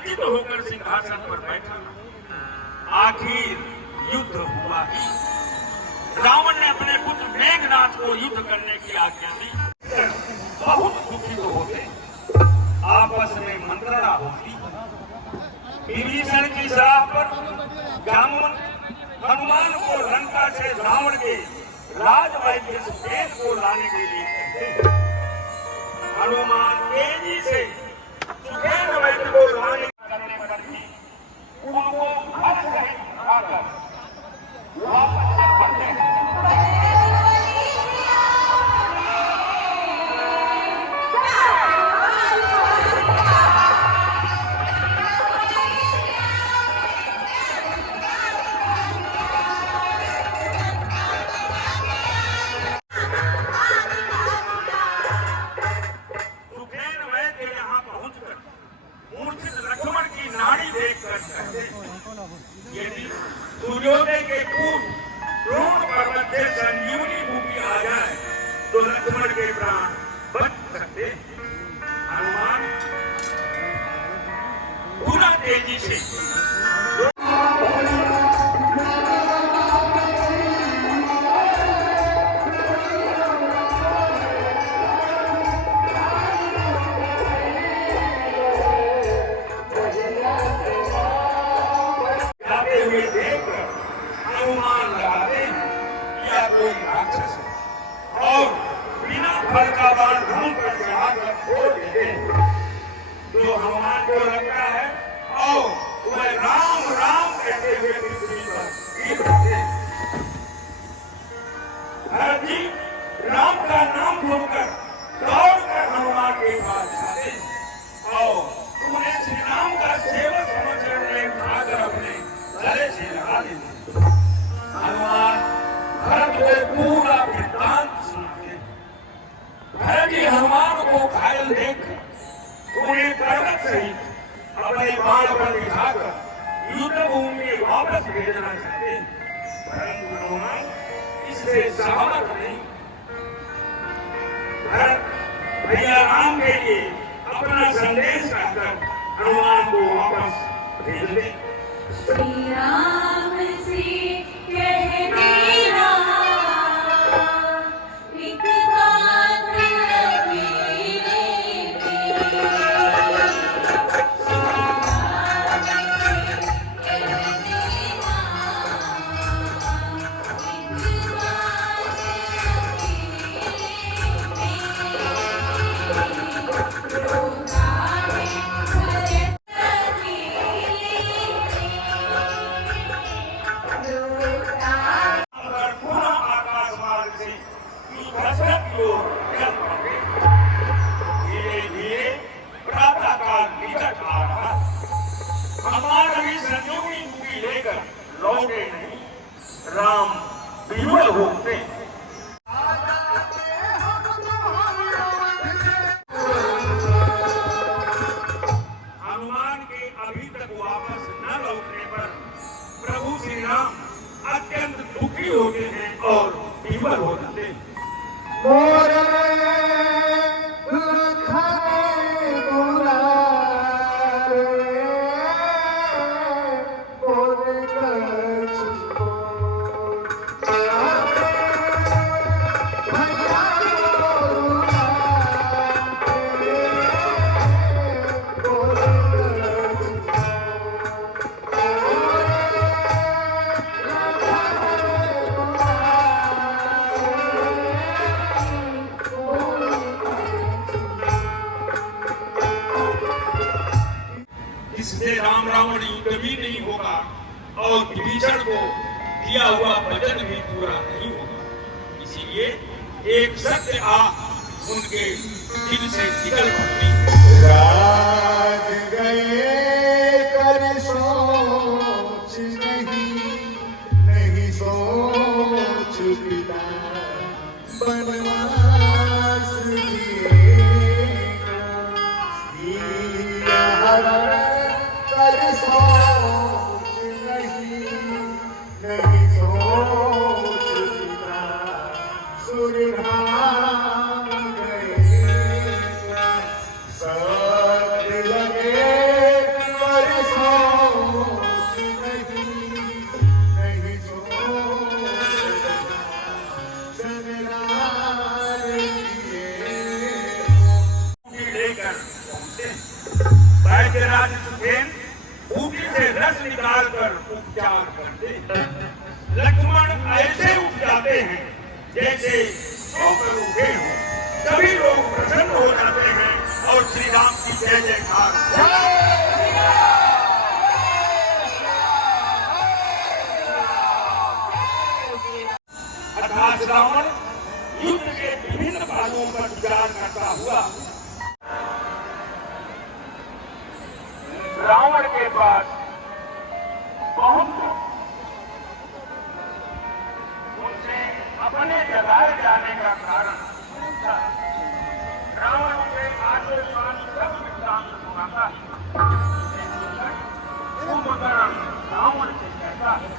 लज्जित होकर सिंहासन पर बैठा। आखिर युद्ध हुआ ही। रावण ने अपने पुत्र मेघनाथ को युद्ध करने की आज्ञा दी। बहुत दुखित होते, आपस में मंत्रणा होती। विभीषण की सलाह पर जामुन हनुमान को लंका से रावण के राजवैद्य सुखेन को लाने के लिए कहते। हनुमान तेजी से सुखेन वैद्य को लाने करने पर भी उनको घर सहित उठाकर वापस से पड़ते हैं। सूर्योदय के पूर्व द्रोण पर्वत से संजीवनी बूटी आ जाए तो लक्ष्मण के प्राण बच सकते। हनुमान पूरा तेजी से जो हनुमान को लगता है और वह राम राम कहते हुए पृथ्वी पर भरत जी राम का नाम सुनकर दौड़कर हनुमान के पास जाते और उन्हें श्री राम का सेवक समझकर उठाकर अपने गले से लगा देते। हनुमान भरत को पूरा वृत्तांत सुनाते। भरत जी हनुमान को घायल देख उन्हें पर्वत सहित अपने बाण पर बिठाकर युद्ध भूमि में वापस भेजना चाहते, परंतु हनुमान इससे सहमत नहीं। भरत भैया राम के लिए अपना संदेश कहकर हनुमान को वापस भेज दे। श्री राम से कहने रहा एक बात लौटे नहीं, राम विह्वल होते। हनुमान के अभी तक वापस न लौटने पर प्रभु श्री राम अत्यंत दुखी होते हैं और विह्वल हो जाते हैं। इससे राम रावण युद्ध भी नहीं होगा और विभीषण को दिया हुआ वचन भी पूरा नहीं होगा। इसीलिए एक सत्य उनके दिल से निकल पड़ती। राज गए कर सोच नहीं सोच पिता बनवास कर सोच नहीं सोच पिता सुरधाम गए सब लगे पर के राज सुखेन ऊटी से रस निकालकर उपचार करते हैं। लक्ष्मण ऐसे उठ जाते हैं जैसे सोकर उठे हों। सभी लोग प्रसन्न हो जाते हैं और श्री राम की जय जयकार। अर्थात रावण युद्ध के विभिन्न पहलुओं पर विचार करता हुआ रावण के पास बहुत उनसे अपने जगाए जाने का कारण पूछा। रावण उसे आत्मविश्वास सब वृत्तांत सुनाता है। कुंभकर्ण रावण से कहता है,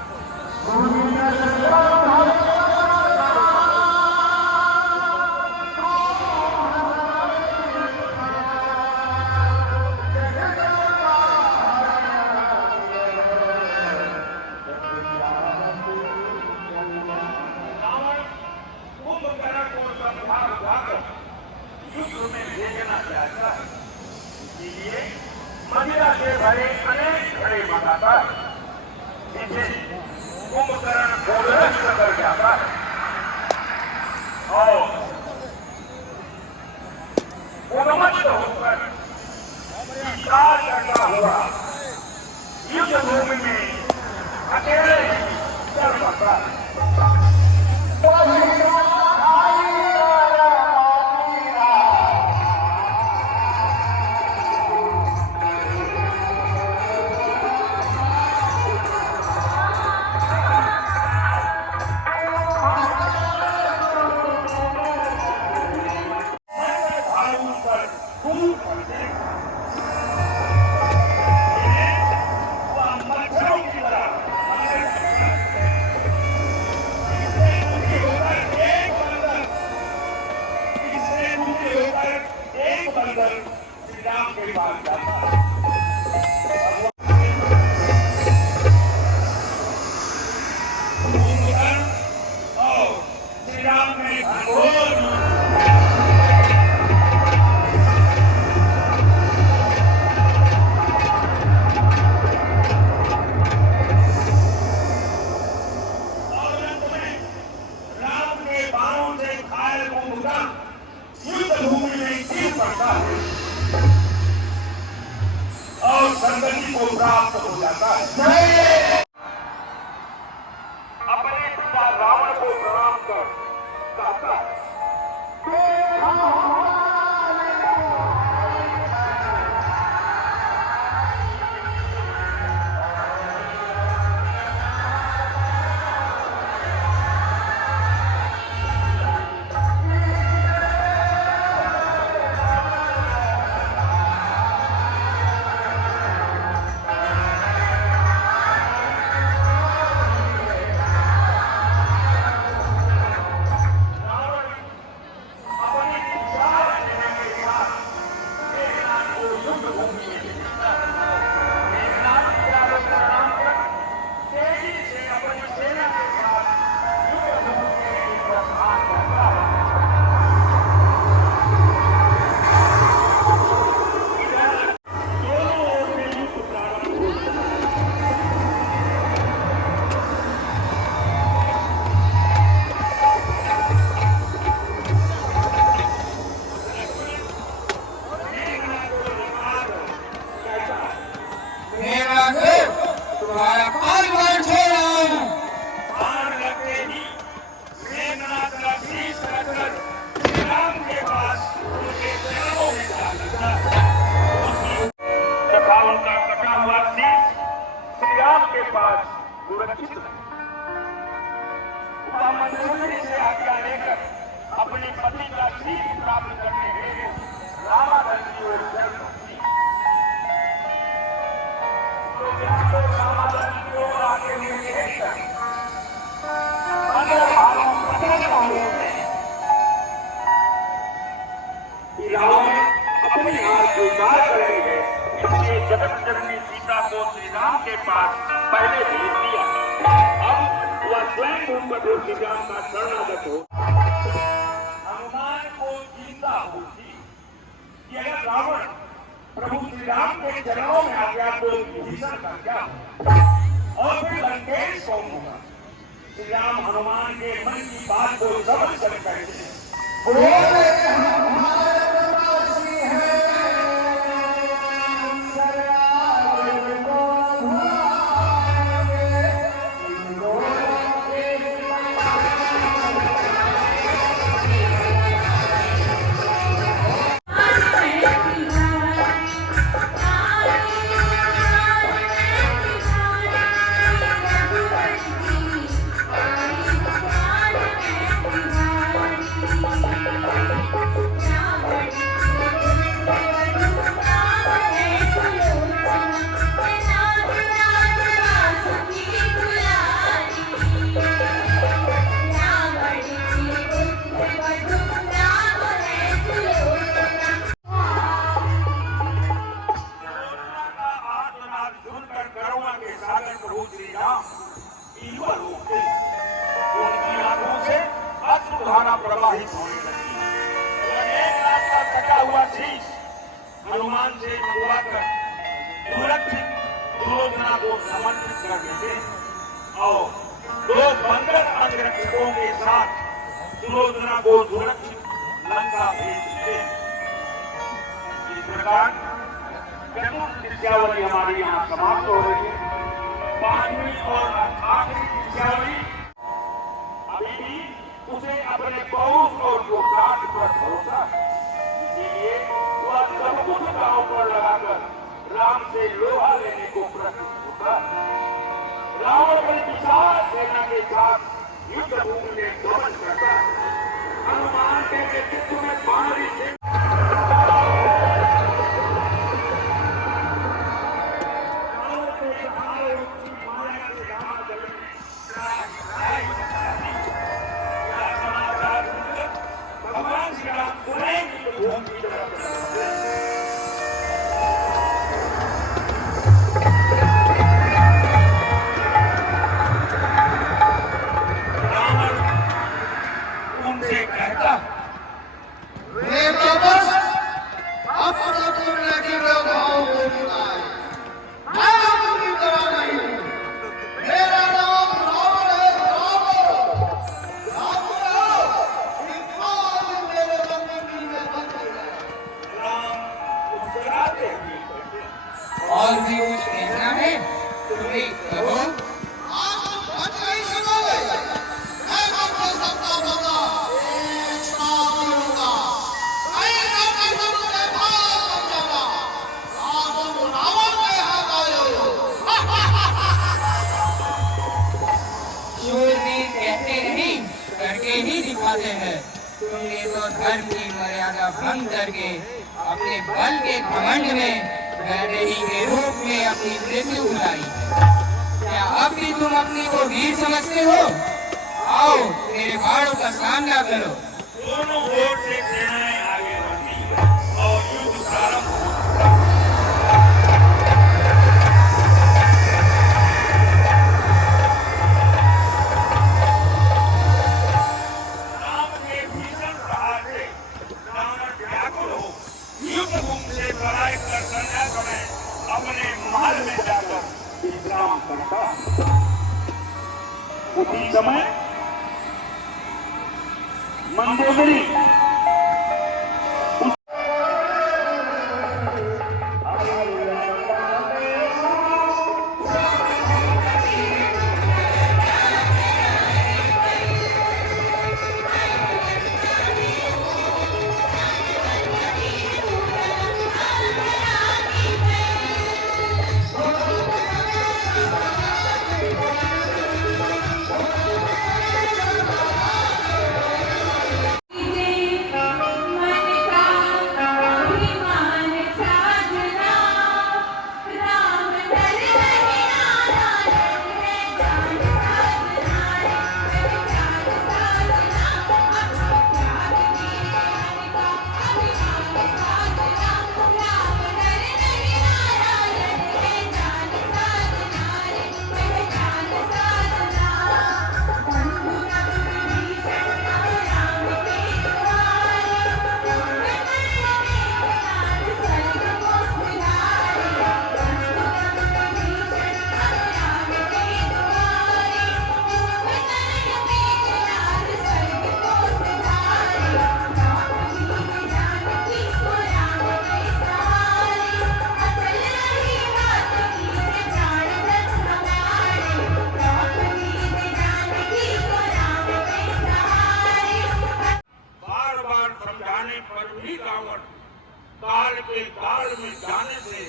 मदिरा से भरे अनेक घड़े मंगाता है, जिसे कुंभकर्ण गोलरक्त कर जाता है और उन्मत्त होकर शिकार करता हुआ युद्ध भूमि में अकेले चल पड़ता है। श्री राम के पास जाता है। और श्री राम ने राम के बाणों से घायल कुंभकर्ण युद्ध भूमि में गिर पड़ता है और संगति को प्राप्त हो जाता है। अपने पिता रावण को प्रणाम कर कहता है, के पास सुरक्षित है। वह मंजूरी से आज्ञा लेकर अपने पति का शीश प्राप्त करने के लिए रामाधन की ओर चल पड़ी। तो रामाधन की ओर आगे देखकर रावण अपनी हार स्वीकार करेंगे, इसलिए जगत जननी सीता को श्री राम के पास पहले भेज दिया। अब वह स्वयं भूपति श्री राम का शरणागत हो। हनुमान को चिंता होती कि अगर रावण प्रभु श्री राम के चरणों में आ गया तो विभीषण का क्या और फिर लंकेश कौन होगा? श्री राम हनुमान के मन की बात को समझ कर कहते प्रवाहित होने लगी। एक लाख का कटा हुआ शीश हनुमान से मंगवाकर सुरक्षित दुर्योधना को समर्पित कर देते और दो बंदर अंगरक्षकों के साथ दुर्योधना को सुरक्षित लंका भेज देते। इस प्रकार चतुर्थ दृश्यावली हमारी यहाँ समाप्त हो रही है। पांचवी और आखिरी दृश्यावली अभी भी उसे अपने पौरुष और योगदान पर भरोसा, इसलिए वह सब कुछ दांव पर लगाकर राम से लोहा लेने को प्रस्तुत होता। रावण अपनी विशाल सेना के साथ युद्ध भूमि में गमन करता। हनुमान के नेतृत्व में बानरी सेना और भी कुछ कहना है तुम्हें कहो। शूरवीर कहते नहीं करके ही दिखाते हैं। तुमने तो धर्म की मर्यादा भंग करके अपने बल के घमंड में वैदेही के रूप में अपनी मृत्यु बुलाई। क्या अब भी तुम अपनी को वीर समझते हो? आओ मेरे बाणों का सामना करो। दोनों ओर से सेनाएं आगे बढ़ी और युद्ध प्रारंभ हुआ। राम के भीषण प्रहार से रावण व्याकुल हो युद्ध भूमि से पलायन कर संध्या समय अपने महल में जाकर विश्राम करता। उसी समय मंदोदरी जय काल में जाने से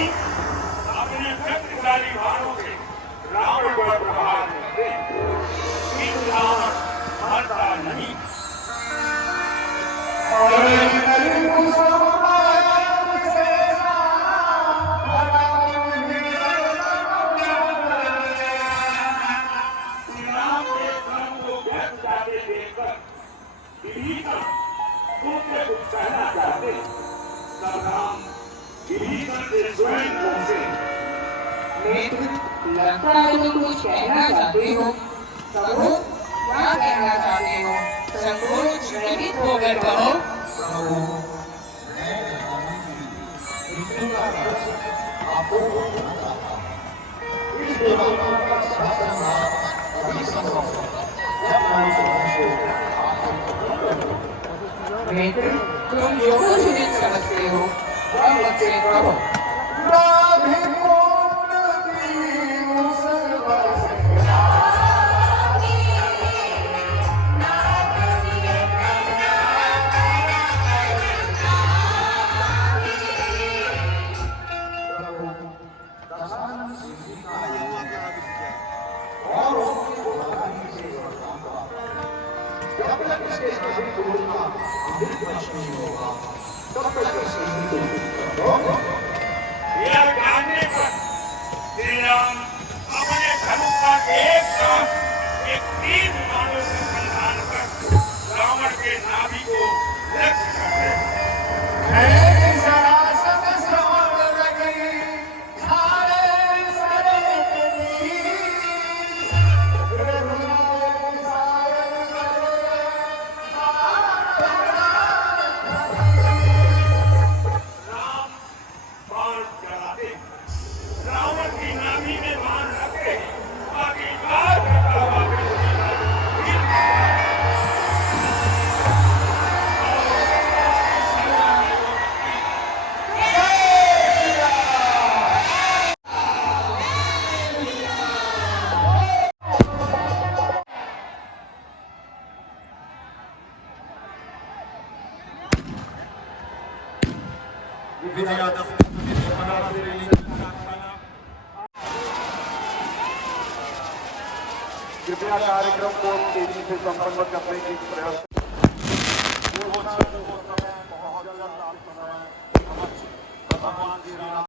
अपने शक्तिशाली बाणों से रावण को प्रहार करते रावण मरता नहीं। राम के धर्म को व्यक्त जाते देखकर विभीषण दूसरे कुछ कहना चाहते तब राम विभीषण से स्वयं पहुंचे। लगता है तुम कुछ कहना चाहते हो। कहो, क्या कहना चाहते हो? संकोच रहित होकर कहो। मित्र, तुम जो कुछ उचित समझते हो वह मुझसे कहो। यह जानने पर श्री राम अपने धनुष का एक साथ एक तीर बाणों से संधान कर रावण के नाभि को लक्ष्य करते हैं। रावण की नाभि में बाण रखे बाकी बार करता हुआ कृपया कार्यक्रम को तेजी से संपन्न करने की प्रयास भगवान श्री राम